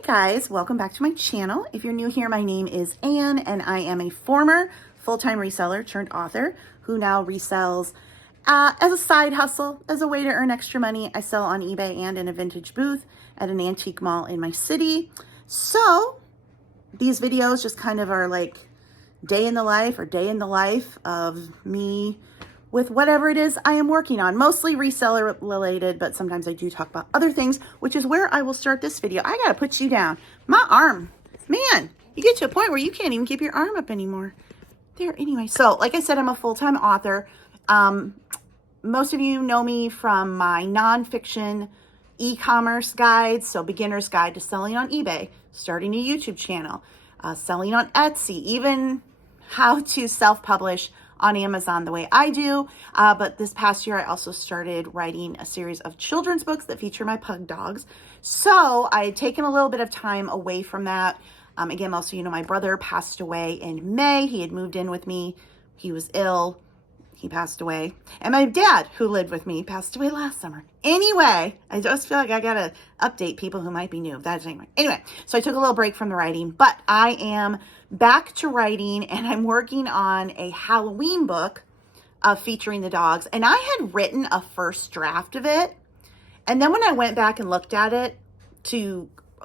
Hey guys, welcome back to my channel. If you're new here, my name is Anne and I am a former full-time reseller turned author who now resells as a side hustle, as a way to earn extra money. I sell on eBay and in a vintage booth at an antique mall in my city. So these videos just kind of are like day in the life of me with whatever it is I am working on, mostly reseller related, but sometimes I do talk about other things, which is where I will start this video. I gotta put you down. My arm, man, you get to a point where you can't even keep your arm up anymore. There, anyway, so like I said, I'm a full-time author. Most of you know me from my nonfiction e-commerce guides, so beginner's guide to selling on eBay, starting a YouTube channel, selling on Etsy, even how to self-publish on Amazon the way I do. But this past year, I also started writing a series of children's books that feature my pug dogs. So I had taken a little bit of time away from that. Again, most of you know my brother passed away in May. He had moved in with me. He was ill. He passed away. And my dad, who lived with me, passed away last summer. Anyway, I just feel like I gotta update people who might be new. That's anyway. So I took a little break from the writing, but I am back to writing and I'm working on a Halloween book featuring the dogs. And I had written a first draft of it. And then when I went back and looked at it,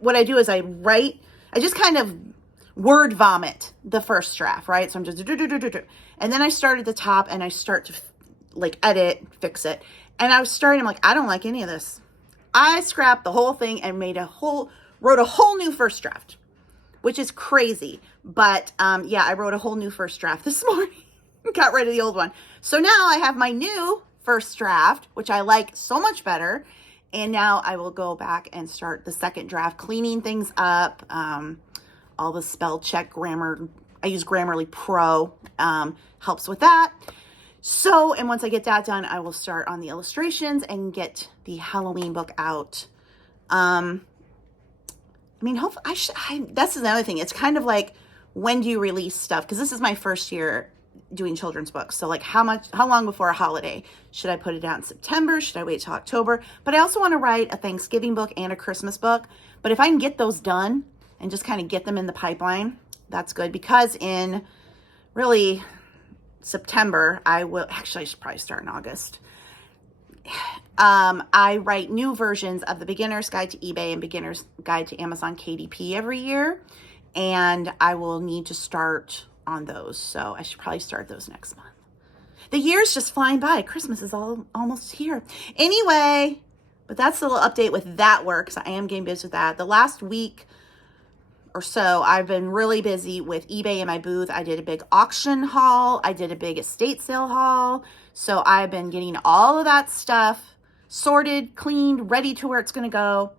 what I do is I just kind of word vomit the first draft, right? So I'm just and then I start at the top and I start to like edit, fix it. And I'm like, I don't like any of this. I scrapped the whole thing and wrote a whole new first draft, which is crazy. But yeah, I wrote a whole new first draft this morning. Got rid of the old one. So now I have my new first draft, which I like so much better. And now I will go back and start the second draft, cleaning things up, all the spell check grammar. I use Grammarly Pro, helps with that. So, and once I get that done, I will start on the illustrations and get the Halloween book out. I mean, hopefully that's another thing. It's kind of like, when do you release stuff? Because this is my first year doing children's books. So like how long before a holiday? Should I put it out in September? Should I wait till October? But I also want to write a Thanksgiving book and a Christmas book. But if I can get those done and just kind of get them in the pipeline, that's good. Because in really September, I should probably start in August. I write new versions of the Beginner's Guide to eBay and Beginner's Guide to Amazon KDP every year. And I will need to start on those. So I should probably start those next month. The year's just flying by. Christmas is almost here. Anyway, but that's a little update with that work. So I am getting busy with that. The last week or so, I've been really busy with eBay in my booth. I did a big auction haul. I did a big estate sale haul. So I've been getting all of that stuff sorted, cleaned, ready to where it's going to go.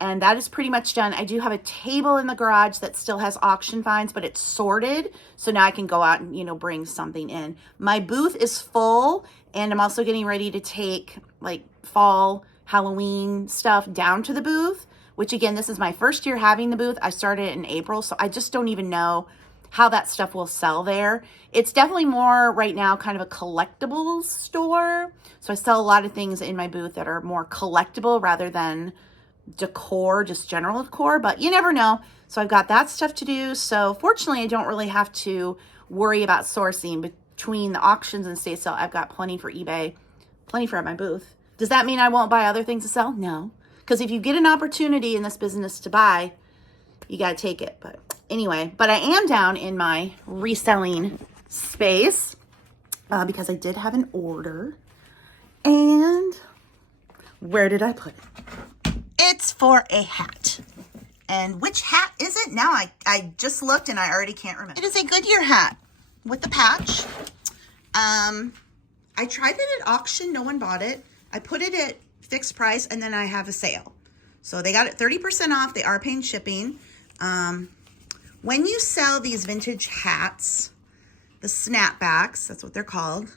And that is pretty much done. I do have a table in the garage that still has auction finds, but it's sorted. So now I can go out and, bring something in. My booth is full, and I'm also getting ready to take like fall Halloween stuff down to the booth, which again, this is my first year having the booth. I started in April, so I just don't even know how that stuff will sell there. It's definitely more right now kind of a collectibles store. So I sell a lot of things in my booth that are more collectible rather than decor, just general decor, but you never know. So I've got that stuff to do. So fortunately, I don't really have to worry about sourcing between the auctions and estate sale. I've got plenty for eBay, plenty for my booth. Does that mean I won't buy other things to sell? No. Because if you get an opportunity in this business to buy, you got to take it. But anyway, I am down in my reselling space because I did have an order. And where did I put it? It's for a hat. And which hat is it? Now I just looked and I already can't remember. It is a Goodyear hat with the patch. I tried it at auction. No one bought it. I put it at fixed price and then I have a sale. So they got it 30% off. They are paying shipping. When you sell these vintage hats, the snapbacks, that's what they're called.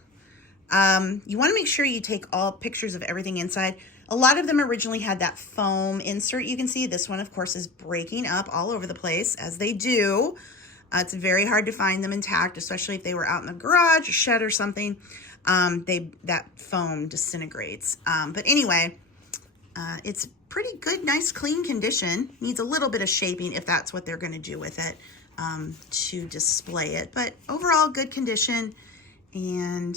You want to make sure you take all pictures of everything inside. A lot of them originally had that foam insert you can see. This one, of course, is breaking up all over the place, as they do. It's very hard to find them intact, especially if they were out in the garage or shed or something. That foam disintegrates. But anyway, It's pretty good, nice, clean condition. Needs a little bit of shaping if that's what they're going to do with it to display it. But overall, good condition. And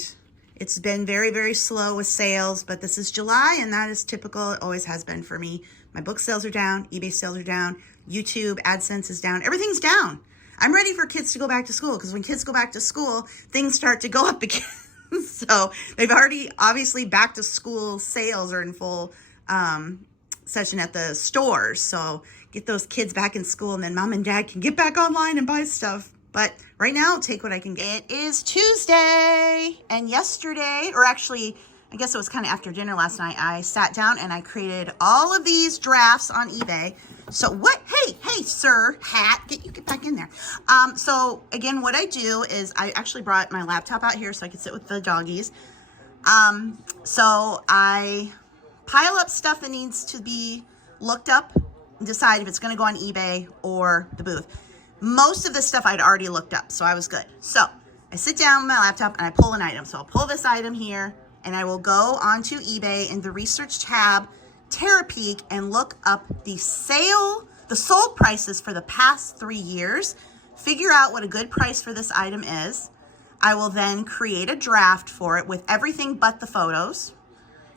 it's been very, very slow with sales. But this is July, and that is typical. It always has been for me. My book sales are down. eBay sales are down. YouTube AdSense is down. Everything's down. I'm ready for kids to go back to school, because when kids go back to school, things start to go up again. So they've already, obviously, back to school sales are in full session at the stores. So get those kids back in school, and then mom and dad can get back online and buy stuff. But right now, I'll take what I can get. It is Tuesday, and yesterday, or actually, I guess it was kind of after dinner last night, I sat down and I created all of these drafts on eBay. So what, hey, sir, hat, get back in there. So again, what I do is I actually brought my laptop out here so I could sit with the doggies. So I pile up stuff that needs to be looked up and decide if it's going to go on eBay or the booth. Most of this stuff I'd already looked up, so I was good. So I sit down with my laptop and I pull an item. So I'll pull this item here, and I will go onto eBay in the research tab, Terapeak, and look up the sold prices for the past 3 years, figure out what a good price for this item is. I will then create a draft for it with everything but the photos.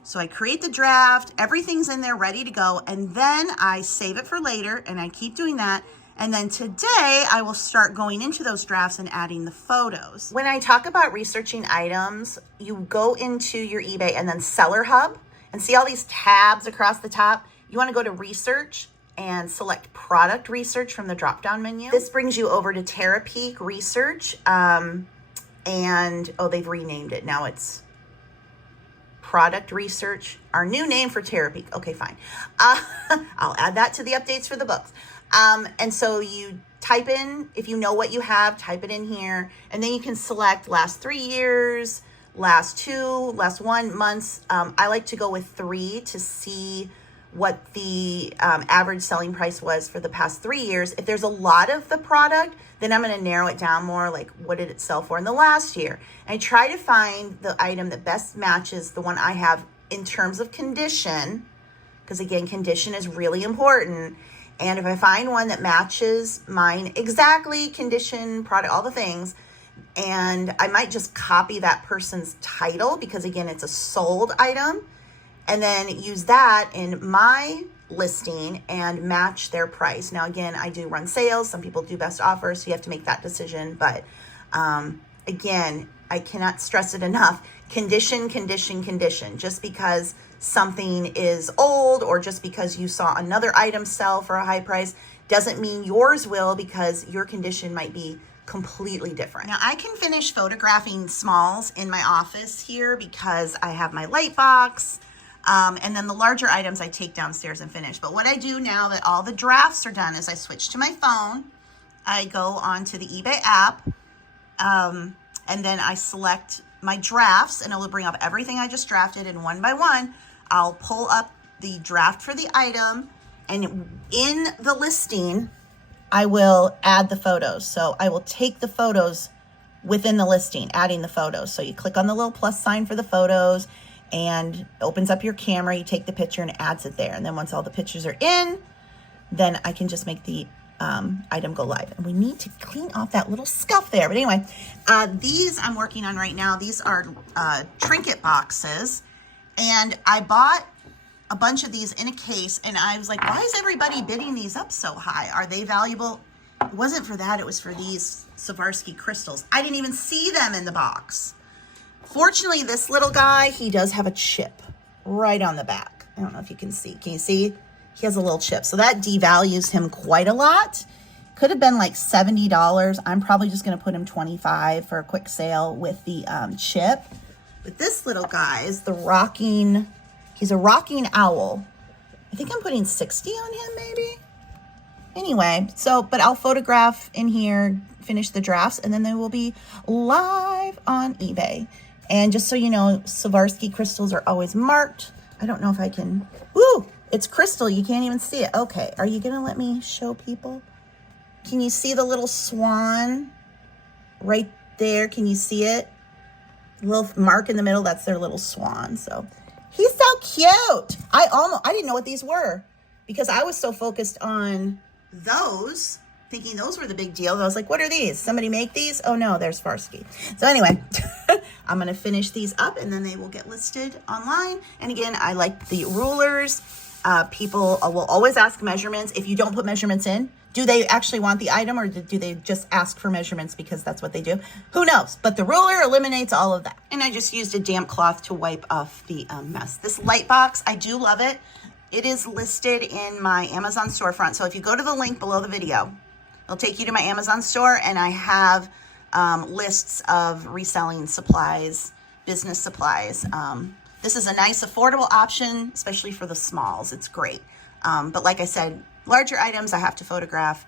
So I create the draft, everything's in there ready to go, and then I save it for later, and I keep doing that. And then today I will start going into those drafts and adding the photos. When I talk about researching items, you go into your eBay and then Seller Hub, and see all these tabs across the top. You want to go to research and select product research from the drop-down menu. This brings you over to Terapeak research. And oh, they've renamed it. Now it's product research, our new name for Terapeak. Okay, fine. I'll add that to the updates for the books. And so you type in, if you know what you have, type it in here, and then you can select last 3 years, last 2, last 1 months. I like to go with 3 to see what the average selling price was for the past 3 years. If there's a lot of the product, then I'm going to narrow it down more, like what did it sell for in the last year? And I try to find the item that best matches the one I have in terms of condition, because again, condition is really important. And if I find one that matches mine exactly, condition, product, all the things, and I might just copy that person's title, because again, it's a sold item, and then use that in my listing and match their price. Now, again, I do run sales. Some people do best offers, so you have to make that decision. But again, I cannot stress it enough. Condition, condition, condition. Just because something is old or just because you saw another item sell for a high price doesn't mean yours will, because your condition might be completely different. Now, I can finish photographing smalls in my office here because I have my light box. And then the larger items I take downstairs and finish. But what I do now that all the drafts are done is I switch to my phone. I go onto the eBay app, and then I select my drafts, and it will bring up everything I just drafted, and one by one, I'll pull up the draft for the item, and in the listing, I will add the photos. So I will take the photos within the listing, adding the photos. So you click on the little plus sign for the photos, and it opens up your camera, you take the picture and adds it there. And then once all the pictures are in, then I can just make the item go live. And we need to clean off that little scuff there. But anyway, these I'm working on right now. These are trinket boxes. And I bought a bunch of these in a case, and I was like, why is everybody bidding these up so high? Are they valuable? It wasn't for that. It was for these Swarovski crystals. I didn't even see them in the box. Fortunately, this little guy, he does have a chip right on the back. I don't know if you can see. Can you see? He has a little chip. So that devalues him quite a lot. Could have been like $70. I'm probably just going to put him $25 for a quick sale with the chip. But this little guy is he's a rocking owl. I think I'm putting 60 on him maybe. Anyway, but I'll photograph in here, finish the drafts, and then they will be live on eBay. And just so you know, Swarovski crystals are always marked. I don't know if I can, woo, it's crystal, you can't even see it. Okay, are you gonna let me show people? Can you see the little swan right there? Can you see it? A little mark in the middle, that's their little swan. So He's so cute. I didn't know what these were because I was so focused on those, thinking those were the big deal. And I was like, what are these? Somebody make these? Oh no, there's Farsky. So anyway, I'm going to finish these up and then they will get listed online. And again, I like the rulers. People will always ask measurements. If you don't put measurements in, do they actually want the item or do they just ask for measurements because that's what they do? Who knows? But the ruler eliminates all of that. And I just used a damp cloth to wipe off the mess. This light box, I do love it. It is listed in my Amazon storefront. So if you go to the link below the video, it'll take you to my Amazon store, and I have lists of reselling supplies, business supplies. This is a nice affordable option, especially for the smalls. It's great. But like I said, larger items I have to photograph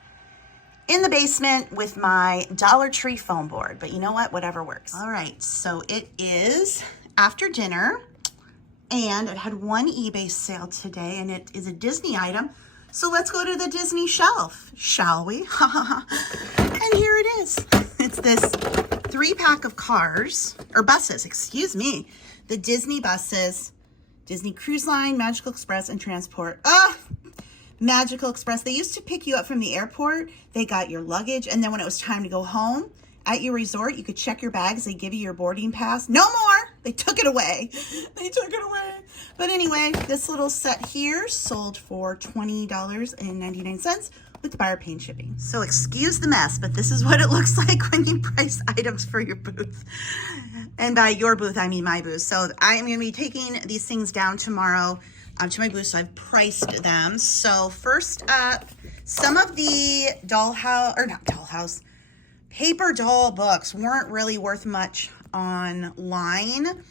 in the basement with my Dollar Tree foam board. But you know what? Whatever works. All right, so it is after dinner, and I had one eBay sale today, and it is a Disney item. So let's go to the Disney shelf, shall we? And here it is. It's this 3-pack of cars, or buses, excuse me. The Disney buses, Disney Cruise Line, Magical Express, and Transport. Magical Express. They used to pick you up from the airport. They got your luggage, and then when it was time to go home at your resort, you could check your bags. They give you your boarding pass. No more. They took it away. They took it away. But anyway, this little set here sold for $20.99 with buyer paid shipping. So excuse the mess, but this is what it looks like when you price items for your booth. And by your booth, I mean my booth. So I am going to be taking these things down tomorrow to my booth. So I've priced them. So first up, some of the paper doll books weren't really worth much online.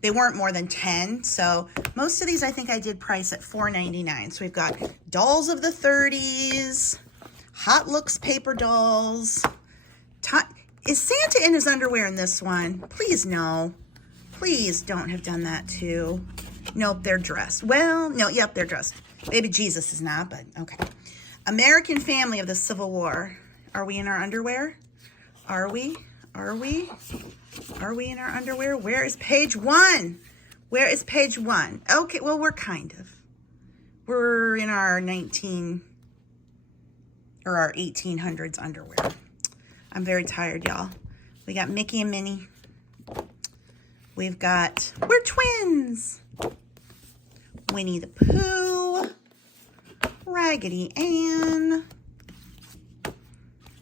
They weren't more than 10. So most of these I think I did price at $4.99. So we've got dolls of the 30s, Hot Looks paper dolls. Is Santa in his underwear in this one? Please no. Please don't have done that too. Nope, they're dressed. Well, no, yep, they're dressed. Baby Jesus is not, but okay. American Family of the Civil War. Are we in our underwear? Are we? Are we? Are we in our underwear? Where is page 1? Where is page 1? Okay, well, we're kind of. We're in our 1800s underwear. I'm very tired, y'all. We got Mickey and Minnie. We've got, we're twins. Winnie the Pooh. Raggedy Ann.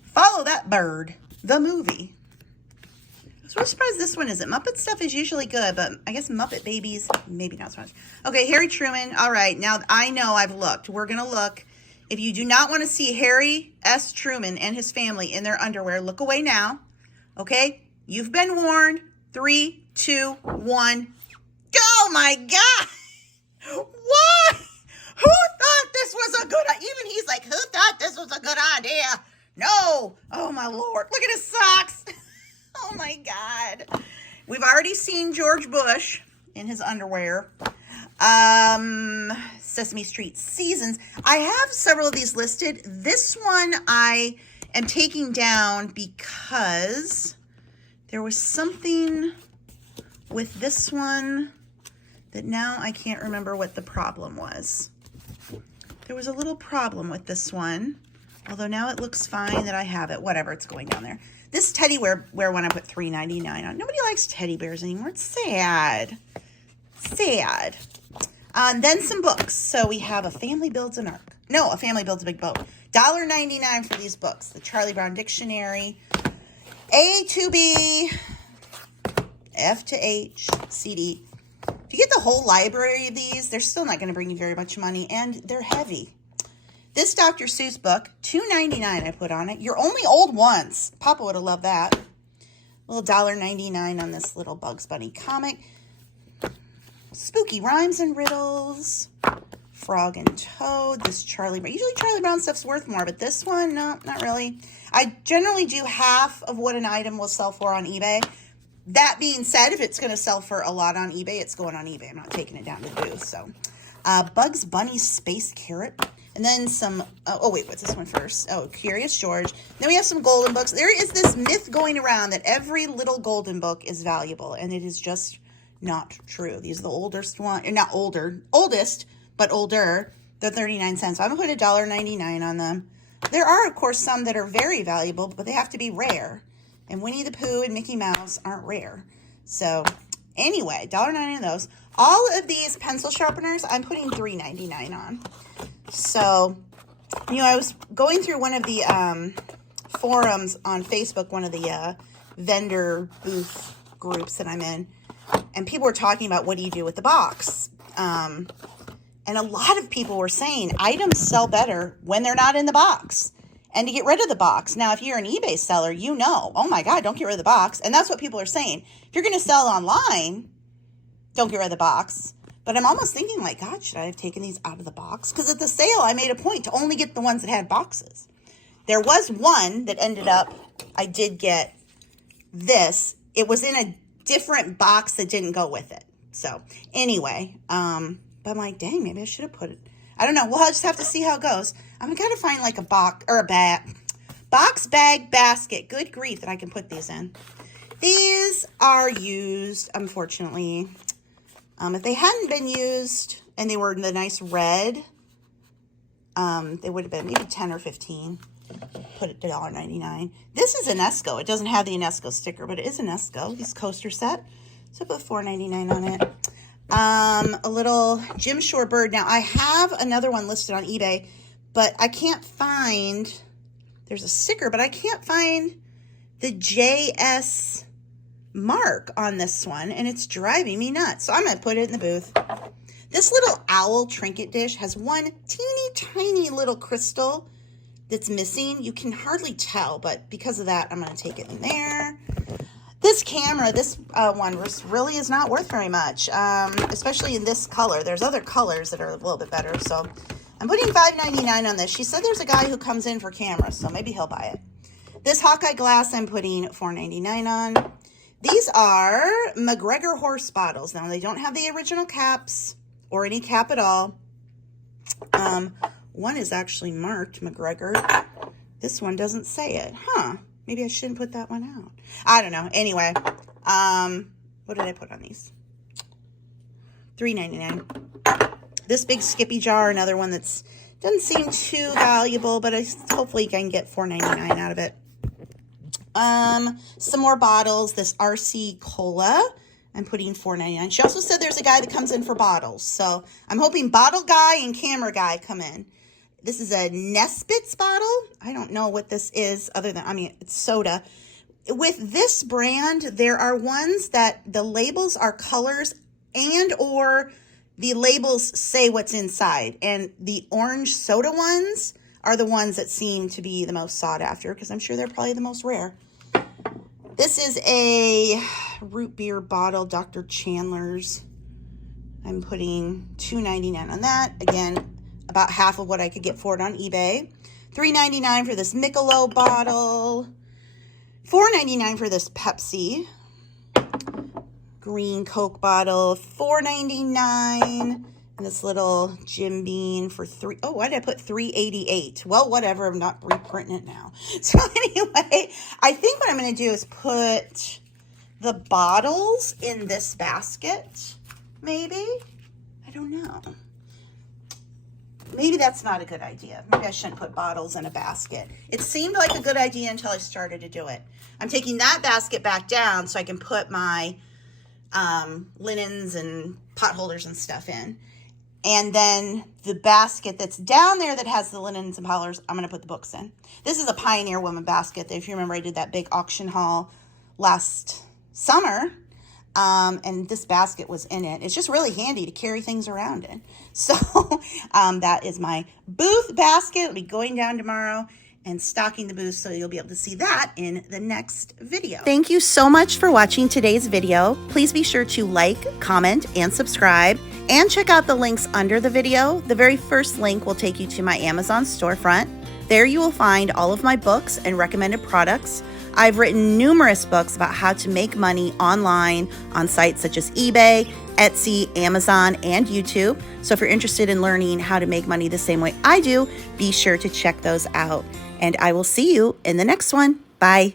Follow That Bird, the movie. So I'm surprised this one isn't. Muppet stuff is usually good, but I guess Muppet Babies, maybe not so much. Okay, Harry Truman. All right, now I know I've looked. We're going to look. If you do not want to see Harry S. Truman and his family in their underwear, look away now. Okay? You've been warned. 3, 2, 1. Oh my God! What? Who thought this was a good idea? Even he's like, who thought this was a good idea? No. Oh my Lord. Look at his socks. Oh my God. We've already seen George Bush in his underwear. Sesame Street Seasons. I have several of these listed. This one I am taking down because there was something with this one that now I can't remember what the problem was. There was a little problem with this one, although now it looks fine that I have it. Whatever, it's going down there. This teddy bear one I put $3.99 on. Nobody likes teddy bears anymore. It's sad. Sad. Then some books. So we have A Family Builds an Ark. No, A Family Builds a Big Boat. $1.99 for these books. The Charlie Brown Dictionary, A to B, F to H, CD. If you get the whole library of these, they're still not going to bring you very much money, and they're heavy. This Dr. Seuss book, $2.99 I put on it. You're only old once. Papa would have loved that. A little $1.99 on this little Bugs Bunny comic. Spooky Rhymes and Riddles. Frog and Toad. This Charlie Brown. Usually Charlie Brown stuff's worth more, but this one, no, not really. I generally do half of what an item will sell for on eBay. That being said, if it's going to sell for a lot on eBay, it's going on eBay. I'm not taking it down to the booth. So, Bugs Bunny Space Carrot. And then some, oh wait, what's this one first? Oh, Curious George. Then we have some golden books. There is this myth going around that every little golden book is valuable, and it is just not true. These are the oldest one, not older, oldest, but older. They're 39 cents. So I'm going to put $1.99 on them. There are, of course, some that are very valuable, but they have to be rare. And Winnie the Pooh and Mickey Mouse aren't rare. So anyway, $1.99 on those. All of these pencil sharpeners, I'm putting $3.99 on. So, you know, I was going through one of the forums on Facebook, one of the vendor booth groups that I'm in, and people were talking about, what do you do with the box? And a lot of people were saying items sell better when they're not in the box, and to get rid of the box. Now, if you're an eBay seller, you know, oh my God, don't get rid of the box. And that's what people are saying. If you're going to sell online, don't get rid of the box. But I'm almost thinking like, God, should I have taken these out of the box? Because at the sale, I made a point to only get the ones that had boxes. There was one that ended up, I did get this. It was in a different box that didn't go with it. So anyway, but I'm like, dang, maybe I should have put it. I don't know. Well, I'll just have to see how it goes. I'm going to find like a box or a box bag basket. Good grief, that I can put these in. These are used, unfortunately. If they hadn't been used and they were in the nice red, they would have been maybe 10 or 15. Put it to $1.99. This is Enesco. It doesn't have the Enesco sticker, but it is Enesco. This coaster set. So I put $4.99 on it. A little Jim Shore bird. Now, I have another one listed on eBay, but I can't find, there's a sticker, but I can't find the JS mark on this one, and it's driving me nuts. So I'm going to put it in the booth. This little owl trinket dish has one teeny tiny little crystal that's missing. You can hardly tell, but because of that, I'm going to take it in there. This camera, this one really is not worth very much, especially in this color. There's other colors that are a little bit better, so I'm putting $5.99 on this. She said there's a guy who comes in for cameras, so maybe he'll buy it. This Hawkeye glass, I'm putting $4.99 on. These are McGregor horse bottles. Now, they don't have the original caps or any cap at all. One is actually marked McGregor. This one doesn't say it. Huh. Maybe I shouldn't put that one out. I don't know. Anyway, what did I put on these? $3.99. This big Skippy jar, another one that's doesn't seem too valuable, but hopefully I can get $4.99 out of it. Some more bottles. This RC Cola, I'm putting $4.99. She also said there's a guy that comes in for bottles, so I'm hoping bottle guy and camera guy come in. This is a Nesbitt's bottle. I don't know what this is other than, I mean, it's soda. With this brand, there are ones that the labels are colors and or the labels say what's inside. And the orange soda ones are the ones that seem to be the most sought after because I'm sure they're probably the most rare. This is a root beer bottle, Dr. Chandler's. I'm putting $2.99 on that. Again, about half of what I could get for it on eBay. $3.99 for this Michelob bottle. $4.99 for this Pepsi green Coke bottle. $4.99. And this little Jim Beam for why did I put $3.88? Well, whatever. I'm not reprinting it now. So anyway, I think what I'm going to do is put the bottles in this basket. Maybe. I don't know. Maybe that's not a good idea. Maybe I shouldn't put bottles in a basket. It seemed like a good idea until I started to do it. I'm taking that basket back down so I can put my linens and pot holders and stuff in. And then the basket that's down there that has the linens and pot holders, I'm going to put the books in. This is a Pioneer Woman basket. If you remember, I did that big auction haul last summer. And this basket was in it. It's just really handy to carry things around in. So that is my booth basket. It'll be going down tomorrow and stocking the booth, so you'll be able to see that in the next video. Thank you so much for watching today's video. Please be sure to like, comment, and subscribe, and check out the links under the video. The very first link will take you to my Amazon storefront. There you will find all of my books and recommended products. I've written numerous books about how to make money online on sites such as eBay, Etsy, Amazon, and YouTube. So if you're interested in learning how to make money the same way I do, be sure to check those out. And I will see you in the next one. Bye.